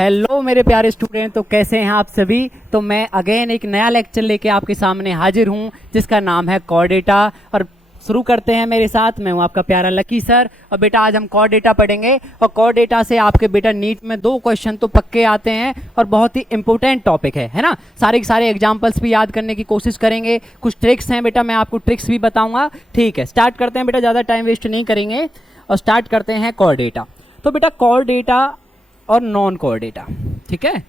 Hello मेरे प्यारे student, तो कैसे हैं आप सभी। तो मैं अगेन एक नया लेक्चर लेके आपके सामने हाजिर हूं जिसका नाम है कोर डेटा। और शुरू करते हैं मेरे साथ। मैं हूं आपका प्यारा लकी सर। और बेटा आज हम कोर डेटा पढ़ेंगे और कोर डेटा से आपके बेटा नीट में 2 क्वेश्चन तो पक्के आते हैं और बहुत ही इंपॉर्टेंट टॉपिक है ना। सारे के सारे एग्जाम्पल्स भी याद करने की कोशिश करेंगे। कुछ ट्रिक्स हैं बेटा, मैं आपको ट्रिक्स भी बताऊंगा। ठीक है, स्टार्ट करते हैं बेटा, ज़्यादा टाइम वेस्ट नहीं करेंगे और स्टार्ट करते हैं कोर डेटा। तो बेटा कोर डेटा और नॉन कोर डेटा, ठीक है।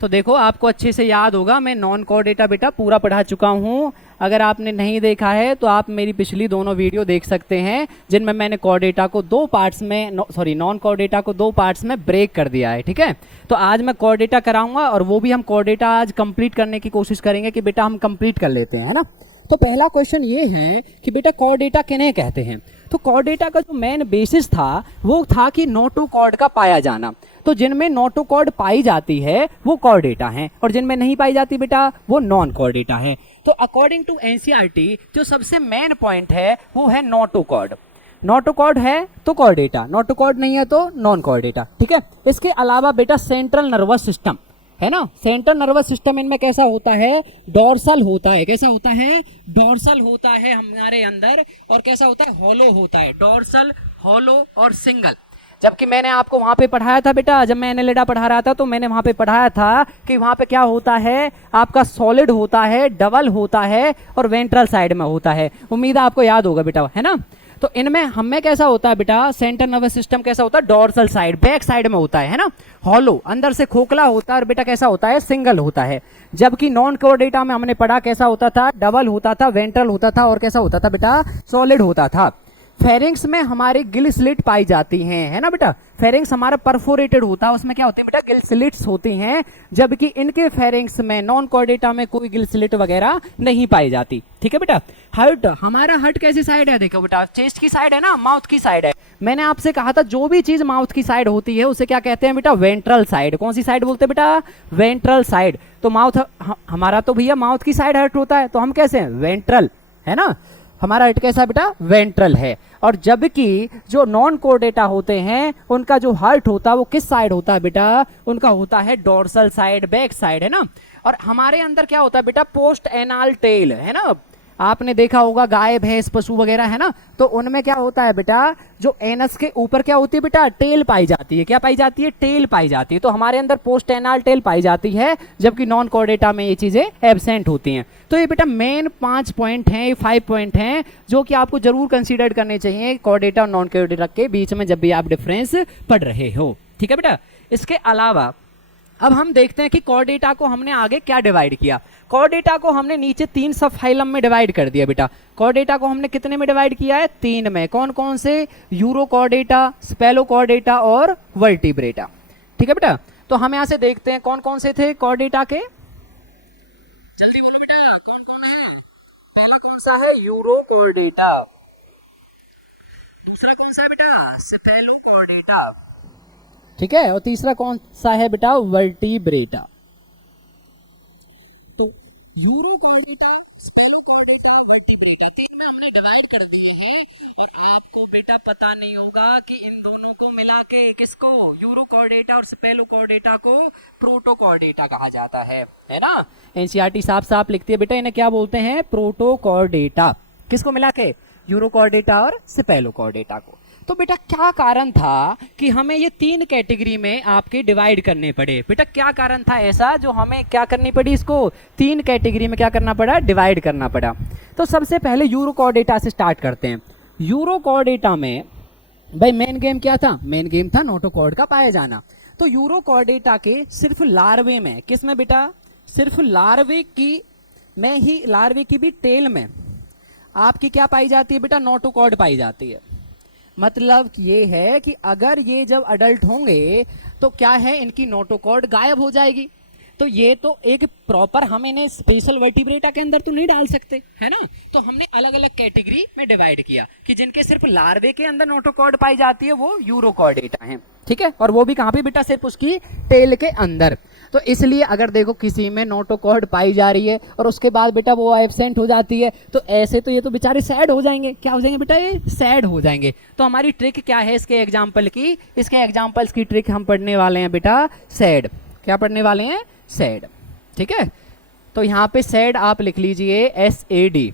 तो देखो आपको अच्छे से याद होगा, मैं नॉन कोर डेटा बेटा पूरा पढ़ा चुका हूँ। अगर आपने नहीं देखा है तो आप मेरी पिछली दोनों वीडियो देख सकते हैं जिनमें मैंने कोर डेटा को 2 पार्ट्स में नॉन कोर डेटा को 2 पार्ट्स में ब्रेक कर दिया है, ठीक है। तो आज मैं कोर डेटा कराऊंगा और वो भी हम कोर डेटा आज कंप्लीट करने की कोशिश करेंगे कि बेटा हम कंप्लीट कर लेते हैं, है ना। तो पहला क्वेश्चन ये है कि बेटा कोर डेटा किन्हें कहते हैं। तो कोर डेटा का जो मेन बेसिस था वो था कि नोटो कॉर्ड का पाया जाना। तो जिनमें नोटो कॉर्ड पाई जाती है वो कोर डेटा है और जिनमें नहीं पाई जाती बेटा वो नॉन कोर डेटा है। तो अकॉर्डिंग टू एनसीईआरटी जो सबसे मेन पॉइंट है वो है नोटो कॉर्ड। नोटो कॉर्ड है तो कोर डेटा, नोटो कॉर्ड नहीं है तो नॉन कोर डेटा, ठीक है। इसके अलावा बेटा सेंट्रल नर्वस सिस्टम है ना। सेंट्रल नर्वस सिस्टम इनमें कैसा होता है, डोर्सल होता है। कैसा होता है, डोर्सल होता है हमारे अंदर। और कैसा होता है, हॉलो होता है। डोर्सल, हॉलो और सिंगल। जबकि मैंने आपको वहां पे पढ़ाया था बेटा, जब मैं एनेलिडा पढ़ा रहा था तो मैंने वहां पे पढ़ाया था कि वहां पे क्या होता है, आपका सॉलिड होता है, डबल होता है और वेंट्रल साइड में होता है। उम्मीद है आपको याद होगा बेटा, है ना। तो इनमें हमें कैसा होता है बेटा, सेंट्रल नर्वस सिस्टम कैसा होता है, डोर्सल साइड, बैक साइड में होता है ना। हॉलो, अंदर से खोखला होता है और बेटा कैसा होता है, सिंगल होता है। जबकि नॉन कोर डेटा में हमने पढ़ा कैसा होता था, डबल होता था, वेंट्रल होता था और कैसा होता था बेटा, सॉलिड होता था। फेरिंग्स में हमारे गिल स्लिट पाई जाती हैं, है ना बेटा। फेरिंग्स हमारा परफोरेटेड होता है, उसमें क्या होती है बेटा, गिल स्लिट्स होती हैं। जबकि इनके फेरिंग्स में नॉन कोर डेटा में कोई गिल स्लिट वगैरह नहीं पाई जाती, ठीक है बेटा। हार्ट, हमारा हार्ट कैसी साइड है, देखो बेटा, चेस्ट की साइड है ना, माउथ की साइड है। मैंने आपसे कहा था जो भी चीज माउथ की साइड होती है उसे क्या कहते हैं बेटा, वेंट्रल साइड। कौन सी साइड बोलते हैं बेटा, वेंट्रल साइड। तो माउथ हमारा तो भैया माउथ की साइड हार्ट होता है, तो हम कैसे हैं, वेंट्रल, है ना। हमारा हार्ट कैसा बेटा, वेंट्रल है। और जबकि जो नॉन कोर डेटा होते हैं उनका जो हार्ट होता है वो किस साइड होता है बेटा, उनका होता है डोर्सल साइड, बैक साइड, है ना। और हमारे अंदर क्या होता है बेटा, पोस्ट एनाल टेल, है ना। आपने देखा होगा गाय भैंस पशु वगैरह, है ना। तो उनमें क्या होता है बेटा, जो एनस के ऊपर क्या होती है बेटा, टेल पाई जाती है। क्या पाई जाती है, टेल पाई जाती है। तो हमारे अंदर पोस्ट एनाल टेल पाई जाती है, जबकि नॉन कोर डेटा में ये चीजें एब्सेंट होती हैं। तो ये बेटा मेन 5 पॉइंट हैं, 5 पॉइंट हैं जो कि आपको जरूर कंसीडर करने चाहिए कोर डेटा और नॉन कोर डेटा के बीच में जब भी आप डिफरेंस पढ़ रहे हो, ठीक है बेटा। इसके अलावा अब हम देखते हैं कि कोर डेटा को हमने आगे क्या डिवाइड किया। कोर डेटा को हमने नीचे 3 सब फाइलम में डिवाइड कर दिया बेटा। कोर डेटा को हमने कितने में डिवाइड किया है, 3 में। कौन कौन से, urochordata, cephalochordata और वर्टिब्रेटा, ठीक है बेटा। तो हम यहां से देखते हैं कौन कौन से थे कोर डेटा के, जल्दी बोलो बेटा कौन कौन है। पहला कौन सा है, यूरो कोर डेटा। दूसरा कौन सा है बेटा, स्पेलो कोर डेटा, ठीक है। और तीसरा कौन सा है बेटा, वर्टिब्रेटा। तो urochordata, cephalochordata, vertebrata, 3 में हमने डिवाइड कर दिए हैं। और आपको बेटा पता नहीं होगा कि इन दोनों को मिला के किसको, यूरो कोर डेटा और स्पेलो कोर डेटा को प्रोटो कोर डेटा कहा जाता है ना। एनसीईआरटी साफ साफ लिखती है बेटा, इन्हें क्या बोलते हैं, प्रोटो कोर डेटा। किसको मिला के, यूरो कोर डेटा और स्पेलो कोर डेटा को। तो बेटा क्या कारण था कि हमें ये 3 कैटेगरी में आपके डिवाइड करने पड़े, बेटा क्या कारण था ऐसा जो हमें क्या करनी पड़ी, इसको 3 कैटेगरी में क्या करना पड़ा, डिवाइड करना पड़ा। तो सबसे पहले यूरो कोर डेटा से स्टार्ट करते हैं। यूरो कोर डेटा में भाई मेन गेम क्या था, मेन गेम था नोटो कॉर्ड का पाया जाना। तो यूरो कोर डेटा के सिर्फ लार्वे में, किस में बेटा, सिर्फ लार्वे की में ही, लार्वे की भी टेल में आपकी क्या पाई जाती है बेटा, नोटो कॉर्ड पाई जाती है। मतलब ये है कि अगर ये जब अडल्ट होंगे तो क्या है, इनकी नोटो कॉर्ड गायब हो जाएगी। तो ये तो एक प्रॉपर हम इन्हें स्पेशल वर्टिब्रेटा के अंदर तो नहीं डाल सकते, है ना। तो हमने अलग अलग कैटेगरी में डिवाइड किया कि जिनके सिर्फ लार्वे के अंदर नोटो कॉर्ड पाई जाती है वो यूरो कोर डेटा है, ठीक है। और वो भी कहां पे बेटा, सिर्फ उसकी टेल के अंदर। तो इसलिए अगर देखो किसी में नोटोकॉर्ड पाई जा रही है और उसके बाद बेटा वो एब्सेंट हो जाती है, तो ऐसे तो ये तो बेचारे सैड हो जाएंगे। क्या हो जाएंगे बेटा? ये सैड हो जाएंगे। तो हमारी ट्रिक क्या है इसके एग्जाम्पल की? इसके एग्जाम्पल्स की ट्रिक हम पढ़ने वाले हैं बेटा सैड। क्या पढ़ने वाले हैं? सैड। ठीक है, तो यहाँ पे सैड आप लिख लीजिए SAD।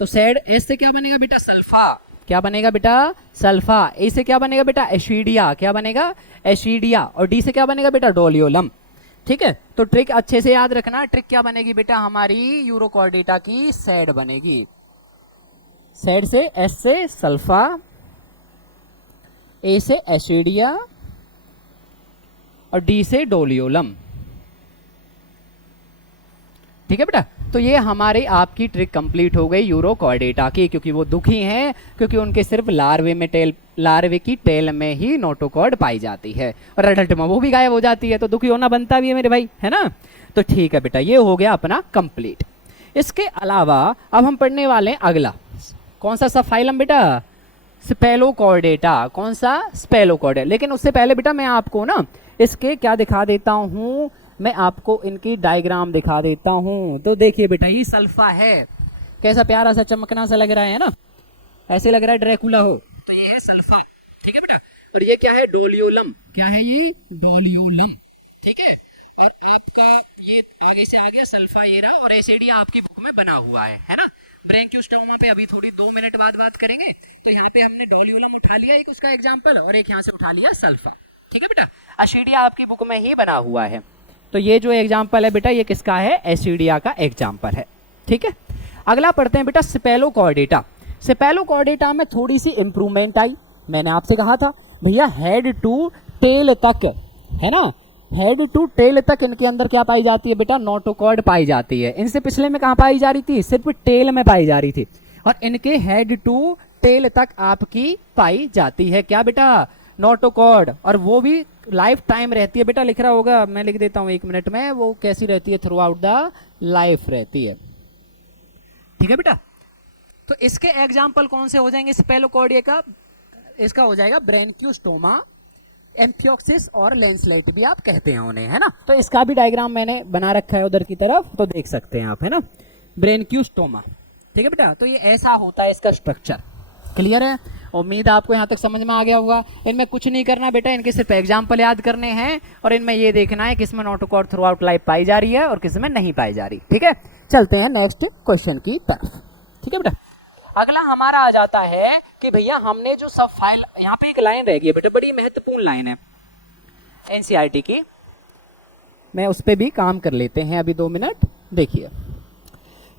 तो सैड एस से क्या बनेगा बेटा? सल्फा। क्या बनेगा बेटा? सल्फा। ए से क्या बनेगा बेटा? एसिडिया। क्या बनेगा? एसिडिया। और डी से क्या बनेगा बेटा? डोलियोलम। ठीक है, तो ट्रिक अच्छे से याद रखना। ट्रिक क्या बनेगी बेटा? हमारी यूरोकॉर्डेटा की सैड बनेगी। सैड से एस से सल्फा, ए से एसिडिया और डी से डोलियोलम। ठीक है बेटा, तो ये हमारी आपकी ट्रिक कंप्लीट हो गई यूरोकॉर्डेटा की, क्योंकि वो दुखी हैं, क्योंकि उनके सिर्फ लार्वे की टेल में ही नोटोकॉर्ड पाई जाती है और एडल्ट में वो भी गायब हो जाती है, तो दुखी होना बनता भी है मेरे भाई, है ना। तो ठीक है बेटा, ये हो गया अपना कंप्लीट। इसके अलावा अब हम पढ़ने वाले हैं अगला। कौन सा सब फाइलम बेटा? स्पेलोकॉर्डेटा। कौन सा? स्पेलोकॉर्डेटा। लेकिन उससे पहले बेटा मैं आपको ना इसके क्या दिखा देता हूँ, मैं आपको इनकी डायग्राम दिखा देता हूं। तो देखिए बेटा, ये सल्फा है, कैसा प्यारा सा चमकना सा लग रहा है ना, ऐसे लग रहा है ड्रैकुला हो। तो ये है सल्फा। ठीक है बेटा, और ये क्या है? डोलियोलम। क्या है ये? डोलियोलम। ठीक है, और आपका ये आगे से आ गया सल्फा, ये रहा, और एसिडिया आपकी बुक में बना हुआ है ना। ब्रेंकियोस्टोमा पे अभी थोड़ी 2 मिनट बाद बात करेंगे। तो यहाँ पे हमने डोलियोलम उठा लिया एक उसका एग्जाम्पल, और एक यहाँ से उठा लिया सल्फा। ठीक है बेटा, एसिडिया आपकी बुक में ही बना हुआ है। तो ये जो एग्जाम्पल है बेटा, ये किसका है? एसिडिया का एग्जाम्पल है। ठीक है, अगला पढ़ते हैं बेटा स्पेलोकॉर्डेटा। स्पेलोकॉर्डेटा में थोड़ी सी इंप्रूवमेंट आई। मैंने आपसे कहा था भैया हेड टू टेल तक, है ना, हेड टू टेल तक इनके अंदर क्या पाई जाती है बेटा? नोटोकॉर्ड पाई जाती है। इनसे पिछले में कहाँ पाई जा रही थी? सिर्फ टेल में पाई जा रही थी, और इनके हेड टू टेल तक आपकी पाई जाती है क्या बेटा? नोटोकॉर्ड। और वो भी लाइफ टाइम रहती है बेटा। लिख रहा होगा, मैं लिख देता हूं 1 मिनट में। वो कैसी रहती है? थ्रू आउट द लाइफ रहती है। ठीक है बेटा, तो इसके एग्जाम्पल कौन से हो जाएंगे स्पेलोकॉर्डिया का? इसका हो जाएगा ब्रेंकियोस्टोमा, एंथियोक्सिस और लेंसलेट भी आप कहते हैं उन्हें, है ना। तो इसका भी डायग्राम मैंने बना रखा है उधर की तरफ, तो देख सकते हैं आप, है ना, ब्रेंकियोस्टोमा। ठीक है बेटा, तो ये ऐसा होता है इसका स्ट्रक्चर। क्लियर है? उम्मीद आपको यहाँ तक समझ में आ गया होगा। इनमें कुछ नहीं करना बेटा, इनके सिर्फ एग्जाम्पल याद करने हैं, और इनमें ये देखना है किसमें नोटोकॉर्ड थ्रू आउट लाइफ पाई जा रही है और किसमें नहीं पाई जा रही। ठीक है, चलते हैं नेक्स्ट क्वेश्चन की तरफ। ठीक है बेटा, अगला हमारा आ जाता है कि भैया हमने जो सब फाइल, यहाँ पे एक लाइन रह गई बेटा, बड़ी महत्वपूर्ण लाइन है एनसीईआरटी की, मैं उस पर भी काम कर लेते हैं अभी 2 मिनट। देखिए,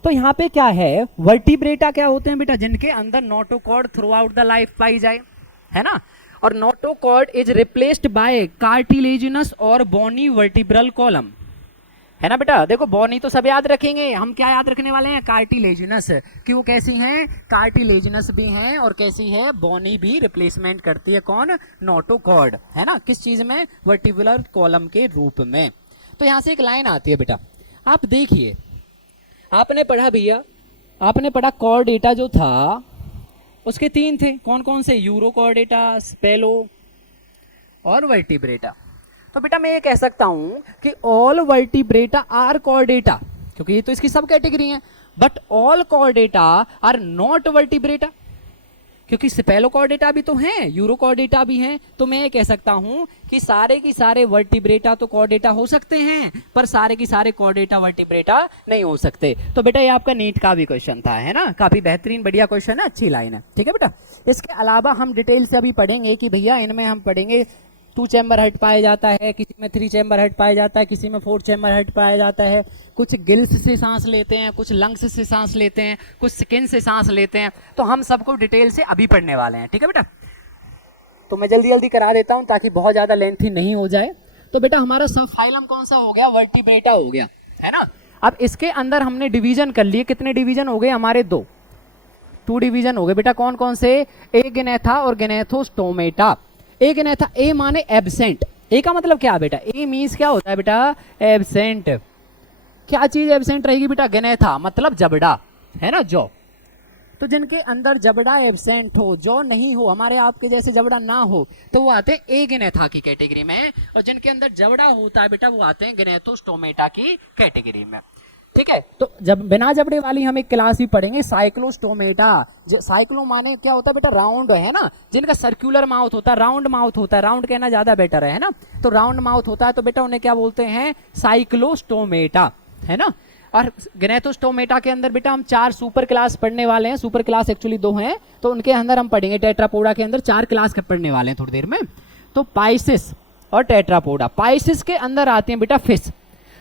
तो यहाँ पे क्या है, वर्टिब्रेटा क्या होते हैं बेटा? जिनके अंदर notochord throughout the life पाई जाए, है ना। और notochord is replaced by cartilaginous और बोनी वर्टिब्रल कॉलम, है ना बेटा। देखो बोनी तो सब याद रखेंगे, हम क्या याद रखने वाले हैं? कार्टिलेजिनस, कि वो कैसी हैं? कार्टिलेजिनस भी हैं, और कैसी है? बोनी भी रिप्लेसमेंट करती है। कौन? नोटोकॉर्ड, है ना। किस चीज में? वर्टिब्रल कॉलम के रूप में। तो यहाँ से एक लाइन आती है बेटा, आप देखिए, आपने पढ़ा भैया, आपने पढ़ा कॉर्डेटा जो था उसके 3 थे। कौन कौन से? यूरोकॉर्डेटा, स्पेलो और वर्टिब्रेटा। तो बेटा मैं ये कह सकता हूं कि ऑल वर्टिब्रेटा आर कॉर्डेटा, क्योंकि ये तो इसकी सब कैटेगरी है, but all chordata are not vertebrata, क्योंकि स्पेलोकॉर्डेटा भी तो हैं, यूरोकॉर्डेटा भी हैं। तो मैं ये कह सकता हूं कि सारे की सारे वर्टिब्रेटा तो कॉर्डेटा हो सकते हैं, पर सारे की सारे कॉर्डेटा वर्टिब्रेटा नहीं हो सकते। तो बेटा ये आपका नीट का भी क्वेश्चन था, है ना, काफी बेहतरीन बढ़िया क्वेश्चन है, अच्छी लाइन है। ठीक है बेटा, इसके अलावा हम डिटेल से अभी पढ़ेंगे कि भैया इनमें हम पढ़ेंगे 2 चैम्बर हर्ट पाया जाता है, किसी में 3 चैम्बर हर्ट पाया जाता है, किसी में 4 चैम्बर हर्ट पाया जाता है। कुछ गिल्स से सांस लेते हैं, कुछ लंग्स से सांस लेते हैं, कुछ स्किन से सांस लेते हैं। तो हम सबको डिटेल से अभी पढ़ने वाले हैं। ठीक है बेटा, तो मैं जल्दी जल्दी करा देता हूं ताकि बहुत ज्यादा लेंथी नहीं हो जाए। तो बेटा हमारा सब फाइलम कौन सा हो गया? वर्टिब्रेटा हो गया, है ना। अब इसके अंदर हमने डिवीजन कर लिए। कितने डिवीजन हो गए हमारे? 2 डिवीजन हो गए बेटा। कौन कौन से? एगेनेथा और गेनेथोस्टोमेटा। एगेनेथा, ए माने एब्सेंट। ए का मतलब क्या बेटा? ए मीन्स क्या होता है बेटा? एब्सेंट। क्या चीज एब्सेंट रहेगी बेटा? गेनेथा मतलब जबड़ा, है ना, जॉ। तो जिनके अंदर जबड़ा एब्सेंट हो, जॉ नहीं हो, हमारे आपके जैसे जबड़ा ना हो, तो वो आते हैं एगेनेथा की कैटेगरी में। और जिनके अंदर जबड़ा होता है बेटा वो आते हैं गनेथोस्टोमेटा की कैटेगरी में। ठीक है, तो जब बिना जबड़े वाली हम एक क्लास भी पढ़ेंगे साइक्लोस्टोमेटा। साइक्लो माने क्या होता है बेटा, राउंड है ना, जिनका सर्कुलर माउथ होता है, राउंड माउथ होता है, राउंड कहना ज्यादा बेटर है ना, तो राउंड माउथ होता है तो बेटा उन्हें क्या बोलते हैं, साइक्लोस्टोमेटा, है ना। और गनेथोस्टोमेटा के अंदर बेटा हम 4 सुपर क्लास पढ़ने वाले हैं, सुपर क्लास एक्चुअली 2 हैं, तो उनके अंदर हम पढ़ेंगे, टेट्रापोडा के अंदर 4 क्लास पढ़ने वाले हैं थोड़ी देर में। तो पाइसिस और टेट्रापोडा, पाइसिस के अंदर आते हैं बेटा फिश।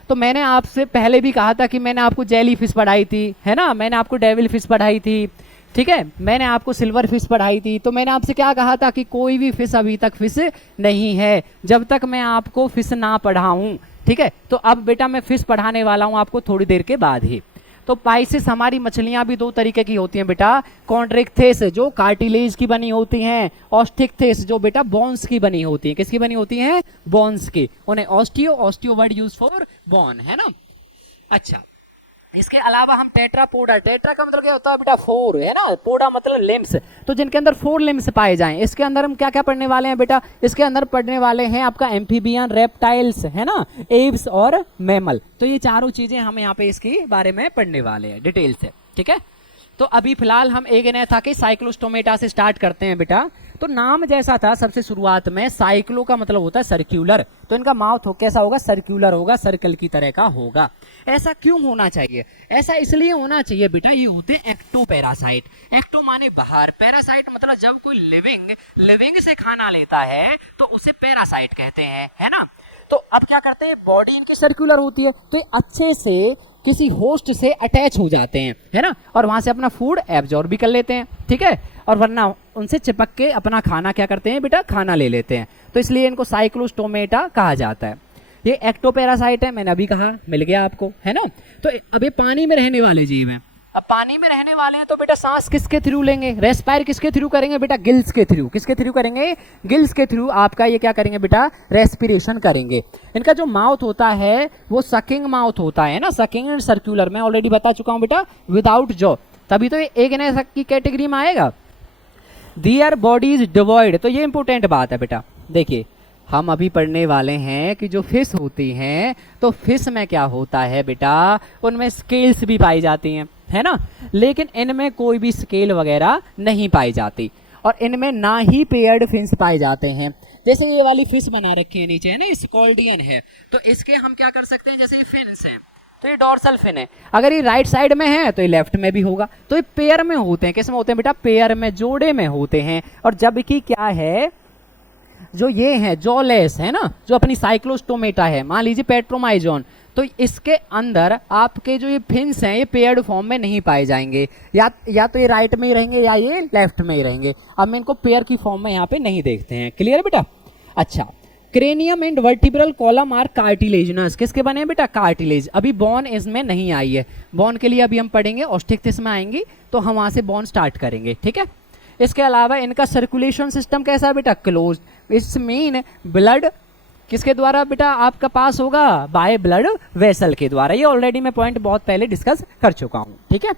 तो मैंने आपसे पहले भी कहा था कि मैंने आपको जेली फिश पढ़ाई थी, है ना, मैंने आपको डेविल फिश पढ़ाई थी, ठीक है, मैंने आपको सिल्वर फिश पढ़ाई थी। तो मैंने आपसे क्या कहा था कि कोई भी फिश अभी तक फिश नहीं है जब तक मैं आपको फिश ना पढ़ाऊं, ठीक है। तो अब बेटा मैं फिश पढ़ाने वाला हूं आपको थोड़ी देर के बाद ही। तो पाइसिस हमारी मछलियां भी 2 तरीके की होती हैं बेटा, कॉन्ड्रिक्थिस जो कार्टिलेज की बनी होती हैं, ऑस्टिक्थिस जो बेटा बोन्स की बनी होती हैं। किसकी बनी होती हैं, बोन्स की, उन्हें osteo, osteo word use for bone, है ना। अच्छा, इसके अलावा हम टेट्रापोडा, टेट्रा का मतलब क्या होता है बेटा 4, है ना, पोडा मतलब लिम्स, तो जिनके अंदर 4 लिम्स पाए जाएं। इसके अंदर हम क्या क्या पढ़ने वाले हैं बेटा, इसके अंदर पढ़ने वाले हैं आपका एम्फीबियन, रेप्टाइल्स, है ना, एव्स और मैमल। तो ये चारों चीजें हम यहाँ पे इसके बारे में पढ़ने वाले हैं डिटेल से, ठीक है। तो अभी फिलहाल हम एगेनेथा के साइक्लोस्टोमेटा से स्टार्ट करते हैं बेटा। तो नाम जैसा था सबसे शुरुआत में, साइक्लो का मतलब होता है सर्क्यूलर, तो इनका माउथ हो कैसा होगा, सर्क्यूलर होगा, सर्कल की तरह का होगा। ऐसा क्यों होना चाहिए, ऐसा इसलिए होना चाहिए बेटा, ये होते हैं एक्टोपैरासाइट। एक्टो माने बाहर, पैरासाइट मतलब जब कोई लिविंग से खाना लेता है तो उसे पैरासाइट कहते हैं, है ना। तो अब क्या करते हैं, बॉडी इनकी सर्कुलर होती है तो ये अच्छे से किसी होस्ट से अटैच हो जाते हैं, है ना, और वहां से अपना फूड एब्जॉर्ब भी कर लेते हैं, ठीक है, और वरना उनसे चिपक के अपना खाना क्या करते हैं बेटा, खाना ले लेते हैं। तो इसलिए इनको साइक्लोस्टोमेटा कहा जाता है। ये एक्टोपैरासाइट है, मैंने अभी कहा, मिल गया आपको, है ना। तो अब ये पानी में रहने वाले जीव हैं। अब पानी में रहने वाले हैं तो बेटा सांस किसके थ्रू लेंगे, रेस्पायर किसके थ्रू करेंगे बेटा, गिल्स के थ्रू। किसके थ्रू करेंगे, गिल्स के थ्रू आपका ये क्या करेंगे बेटा, रेस्पिरेशन करेंगे। इनका जो माउथ होता है वो सकिंग माउथ होता है ना, सकिंग एंड सर्कुलर, मैं ऑलरेडी बता चुका हूं बेटा, विदाउट जॉ, तभी तो ये एगेनेथा की कैटेगरी में आएगा। देयर बॉडी इज डिवॉइड, तो ये इंपॉर्टेंट बात है बेटा। देखिए हम अभी पढ़ने वाले हैं कि जो फिश होती हैं, तो फिश में क्या होता है बेटा, उनमें स्केल्स भी पाई जाती हैं, है ना, लेकिन इनमें कोई भी स्केल वगैरह नहीं पाई जाती, और इनमें ना ही पेयर्ड फिन्स पाए जाते हैं। जैसे ये वाली फिश बना रखी है नीचे, है ना, स्कॉल्डियन है, तो इसके हम क्या कर सकते हैं, जैसे ये फिन्स हैं तो ये डॉर्सल फिन है, अगर ये राइट साइड में है तो ये लेफ्ट में भी होगा। तो ये पेयर में होते हैं, किस में होते हैं बेटा, पेयर में, जोड़े में होते हैं। और जबकि क्या है, जो ये है जॉलेस, है ना, जो अपनी साइक्लोस्टोमेटा है, मान लीजिए पेट्रोमाइजोन, तो इसके अंदर आपके जो ये फिन्स हैं ये पेयर्ड फॉर्म में नहीं पाए जाएंगे, या तो ये राइट में ही रहेंगे या ये लेफ्ट में ही रहेंगे। अब मैं इनको पेयर की फॉर्म में यहाँ पे नहीं देखते हैं, क्लियर है बेटा। अच्छा, cranium and vertebral column are cartilaginous, किसके बने हैं बेटा, कार्टिलेज। अभी बोन इसमें नहीं आई है, बोन के लिए अभी हम पढ़ेंगे, ऑस्टिक्टिस में आएंगी तो हम वहां से बोन स्टार्ट करेंगे, ठीक है। इसके अलावा इनका सर्कुलेशन सिस्टम कैसा है बेटा, क्लोज, इट्स मीन ब्लड किसके द्वारा बेटा आपका पास होगा, बाय ब्लड वेसल के द्वारा। ये ऑलरेडी मैं पॉइंट बहुत पहले डिस्कस कर चुका हूं, ठीक है।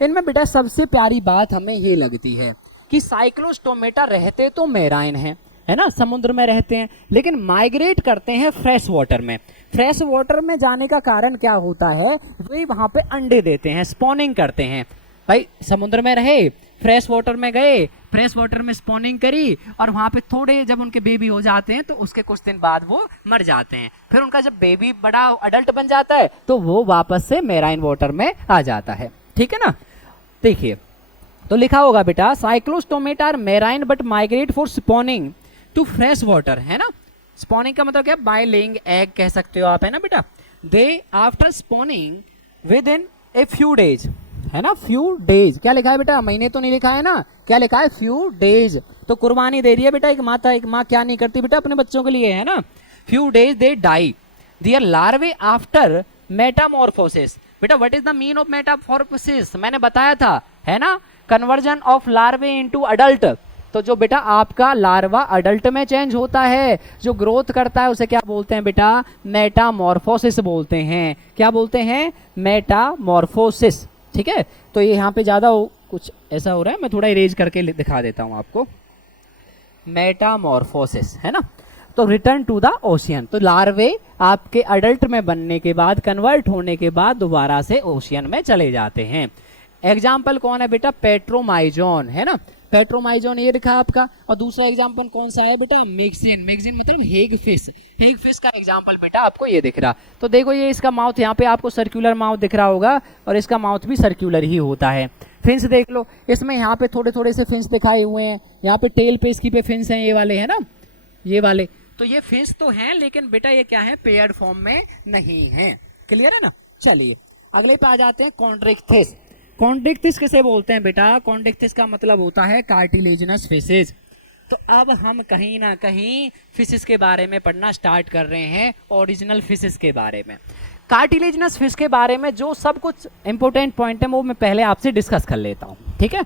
इनमें बेटा सबसे प्यारी बात हमें ये लगती है कि साइक्लोस्टोमेटा रहते तो मेराइन है ना, समुद्र में रहते हैं, लेकिन माइग्रेट करते हैं फ्रेश वाटर में। फ्रेश वाटर में जाने का कारण क्या होता है, वे वहां पे अंडे देते हैं, स्पॉनिंग करते हैं। भाई समुद्र में रहे, फ्रेश वाटर में गए, फ्रेश वाटर में स्पॉनिंग करी, और वहां पे थोड़े जब उनके बेबी हो जाते हैं तो उसके कुछ दिन बाद वो मर जाते हैं। फिर उनका जब बेबी बड़ा अडल्ट बन जाता है तो वो वापस से मेराइन वाटर में आ जाता है, ठीक है ना। देखिए तो लिखा होगा बेटा, cyclostomata are marine but migrate for spawning to fresh water, है ना। स्पॉनिंग का मतलब क्या, बाय लेइंग एग कह सकते हो आप, है ना बेटा। They after spawning within a few days, है ना, फ्यू डेज, क्या लिखा है बेटा, महीने तो नहीं लिखा है ना, क्या लिखा है, फ्यू डेज। तो कुर्बानी दे रही है बेटा एक माता, एक माँ क्या नहीं करती बेटा अपने बच्चों के लिए, है ना। Few days they die their larvae after metamorphosis. बेटा what is the mean of metamorphosis, मैंने बताया था, है ना, conversion of larvae into adult. तो जो बेटा आपका लार्वा अडल्ट में चेंज होता है, जो ग्रोथ करता है, उसे क्या बोलते हैं बेटा, मेटामॉर्फोसिस बोलते हैं। क्या बोलते हैं, मेटामॉर्फोसिस, ठीक है। तो ये यहाँ पे ज्यादा कुछ ऐसा हो रहा है, मैं थोड़ा इरेज करके दिखा देता हूँ आपको। मेटामॉर्फोसिस है ना, तो रिटर्न टू द ओशियन, तो लार्वे आपके अडल्ट में बनने के बाद, कन्वर्ट होने के बाद दोबारा से ओशियन में चले जाते हैं। एग्जाम्पल कौन है बेटा? पेट्रोमाइजोन है ना, पेट्रोमाइजोन ये लिखा आपका। और दूसरा एग्जाम्पल कौन सा है बेटा? मैगजीन, मैगजीन मतलब हेग फिश, हेग फिश का एग्जाम्पल बेटा आपको ये दिख रहा। तो देखो ये इसका माउथ, यहाँ पे आपको सर्कुलर माउथ दिख रहा होगा और इसका माउथ भी सर्कुलर ही होता है। फिंस देख लो, इसमें यहाँ पे थोड़े थोड़े से फिंस दिखाए हुए हैं, यहाँ पे टेल पे इसकी पे फिंस हैं, ये वाले है ना, ये वाले। तो ये फिंस तो हैं, लेकिन बेटा ये क्या है? पेयर्ड फॉर्म में नहीं है। क्लियर है ना? चलिए अगले पे आ जाते हैं, कॉन्ड्रिक्थिस। कॉन्ड्रिक्थिस किसे बोलते हैं बेटा? कॉन्ड्रिक्थिस का मतलब होता है कार्टिलेजिनस फिशेज। तो अब हम कहीं ना कहीं फिशेस के बारे में पढ़ना स्टार्ट कर रहे हैं, ओरिजिनल फिशेस के बारे में। कार्टिलेजिनस फिश के बारे में जो सब कुछ इंपॉर्टेंट पॉइंट है वो मैं पहले आपसे डिस्कस कर लेता हूँ, ठीक है?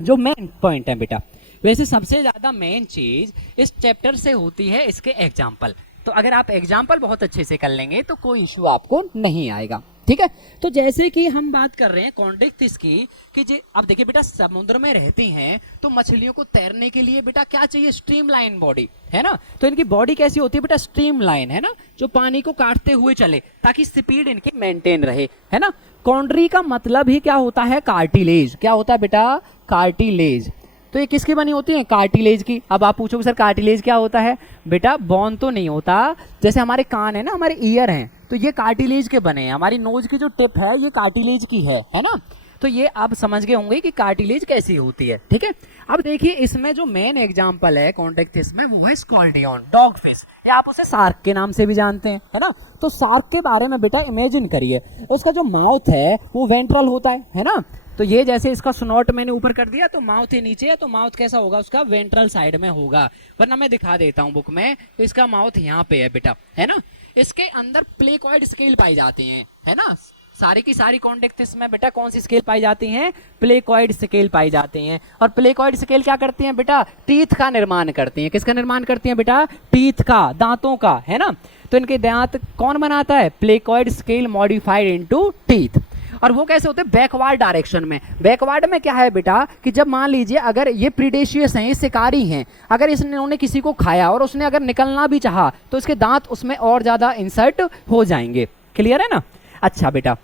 जो मेन पॉइंट है बेटा, वैसे सबसे ज्यादा मेन चीज इस चैप्टर से होती है इसके एग्जाम्पल। तो अगर आप एग्जाम्पल बहुत अच्छे से कर लेंगे तो कोई इश्यू आपको नहीं आएगा, ठीक है? तो जैसे कि हम बात कर रहे हैं कॉन्ड्रिक्थिस की, कि अब देखिए बेटा, समुद्र में रहती हैं तो मछलियों को तैरने के लिए बेटा क्या चाहिए? स्ट्रीमलाइन बॉडी है ना। तो इनकी बॉडी कैसी होती है बेटा? स्ट्रीमलाइन है ना, जो पानी को काटते हुए चले ताकि स्पीड इनकी मेंटेन रहे, है ना। कॉन्ड्री का मतलब ही क्या होता है? कार्टिलेज। क्या होता है बेटा? कार्टिलेज। तो ये किसकी बनी होती है? कार्टिलेज की। अब आप पूछोगे सर कार्टिलेज क्या होता है? बेटा बोन तो नहीं होता, जैसे हमारे कान है ना, हमारे ईयर हैं, तो ये कार्टिलेज के बने हैं। हमारी नोज की जो टिप है ये कार्टिलेज की है ना। तो ये आप समझ गए होंगे कि कार्टिलेज कैसी होती है, ठीक है? अब देखिए इसमें जो मेन एग्जांपल है कॉन्ड्रिक्थिस में, वो है स्कॉल्डियन, डॉग फिश, या आप उसे शार्क के नाम से भी जानते हैं, है ना। तो शार्क के बारे में बेटा इमेजिन करिए, उसका जो माउथ है वो वेंट्रल होता है ना। तो ये जैसे इसका स्नॉट मैंने ऊपर कर दिया तो माउथ ही नीचे है, तो माउथ कैसा होगा उसका? वेंट्रल साइड में होगा। वरना मैं दिखा देता हूं बुक में, तो इसका माउथ यहाँ पे है बेटा, है ना। इसके अंदर प्लेकॉइड स्केल पाई जाती हैं, है ना। सारी की सारी कॉन्ड्रिक्थिस में बेटा कौन सी स्केल पाई जाती हैं? प्लेकॉइड स्केल पाई जाती हैं। और प्लेकॉइड स्केल क्या करती हैं बेटा? टीथ का निर्माण करती हैं। किसका निर्माण करती हैं बेटा? टीथ का, दांतों का, है ना। तो इनके दांत कौन बनाता है? Placoid scale modified into teeth. और वो कैसे होते हैं? बैकवर्ड डायरेक्शन में। बैकवर्ड में क्या है बेटा कि जब मान लीजिए अगर ये प्रीडेशियस हैं, ये शिकारी हैं, अगर इन्होंने किसी को खाया और उसने अगर निकलना भी चाहा तो इसके दांत उसमें और ज्यादा इंसर्ट हो जाएंगे। क्लियर है ना? अच्छा बेटा,